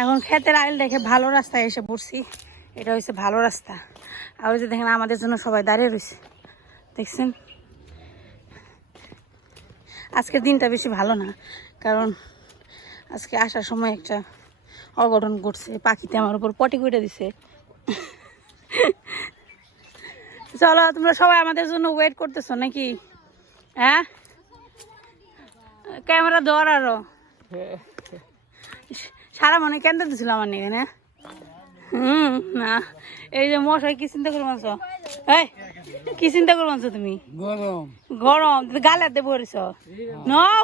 এখন ক্ষেতের আইল দেখে ভালো রাস্তায় এসে পড়ছি। এটা হচ্ছে ভালো রাস্তা। আর ওই যে দেখেন আমাদের জন্য সবাই দাঁড়িয়ে রয়েছে, দেখছেন। আজকের দিনটা বেশি ভালো না, কারণ আজকে আসার সময় একটা অঘটন ঘটছে। পাখিতে আমার উপর পটি করে দিছে। চলো, তোমরা সবাই আমাদের জন্য ওয়েট করতেছো নাকি? হ্যাঁ, ক্যামেরা ধর আরো। সারা মনে কেন্দ্র দিছিল আমার নিয়ে এখানে। না, এই যে মশাই কি চিন্তা করে মানছো? এই কি চিন্তা করে মানছো তুমি? গরম গরম গালে হাতে পড়েছ। নাও,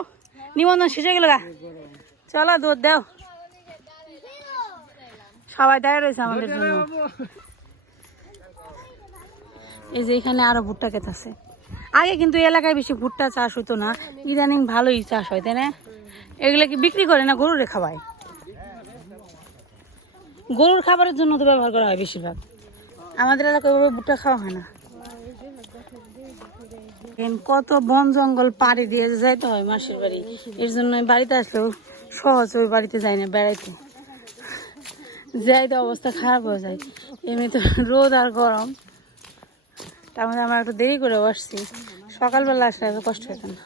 নিমন্ত্রণ শেষ হয়ে গেল গা। চলো দুধ দাও। সবাই দাঁড়িয়ে রয়েছে আমাদের জন্য। এই যে এখানে আরো ভুট্টা ক্ষেত আছে। আগে কিন্তু এলাকায় বেশি ভুট্টা চাষ হতো না, ইদানিং ভালোই চাষ হয়, তাই না? এগুলো কি বিক্রি করে না গরুরে খাওয়ায়? গরুর খাবারের জন্য তো ব্যবহার করা হয় বেশিরভাগ। আমাদের এলাকায় ভুট্টা খাওয়া হয় না। কত বন জঙ্গল পাড়ি দিয়ে যাইতে হয় মাসির বাড়ি। এর জন্য বাড়িতে আসলেও সহজ ওই বাড়িতে যাই না বেড়াইতে, যাইতে অবস্থা খারাপ হয়ে যায়। এমনি তো রোদ আর গরম, তার মধ্যে আমরা একটু দেরি করে আসছি। সকালবেলা আসলে এত কষ্ট হতো না।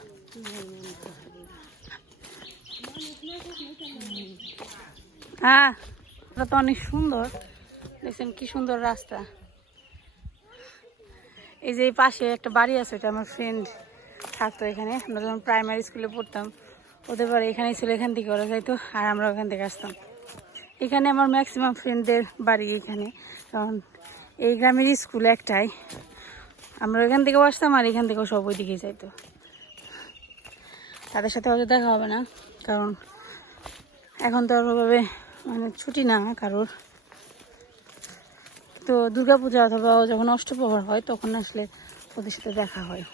হ্যাঁ, এটা তো অনেক সুন্দর। দেখছেন কি সুন্দর রাস্তা। এই যে পাশে একটা বাড়ি আছে, এটা আমার ফ্রেন্ড থাকতো এখানে। আমরা যখন প্রাইমারি স্কুলে পড়তাম ওদের বাড়ি এখানেই ছিল, এখান থেকে ওরা যাইতো আর আমরা ওখান থেকে আসতাম। এখানে আমার ম্যাক্সিমাম ফ্রেন্ডদের বাড়ি এখানে, কারণ এই গ্রামের স্কুল একটাই। আমরা ওইখান থেকেও আসতাম আর এখান থেকেও সব ওইদিকেই যাইতো। তাদের সাথে হয়তো দেখা হবে না, কারণ এখন তো ওইভাবে মানে ছুটি না কারোর। তো দুর্গাপূজা অথবা যখন অষ্টপ্রহর হয় তখন আসলে ওদের সাথে দেখা হয়।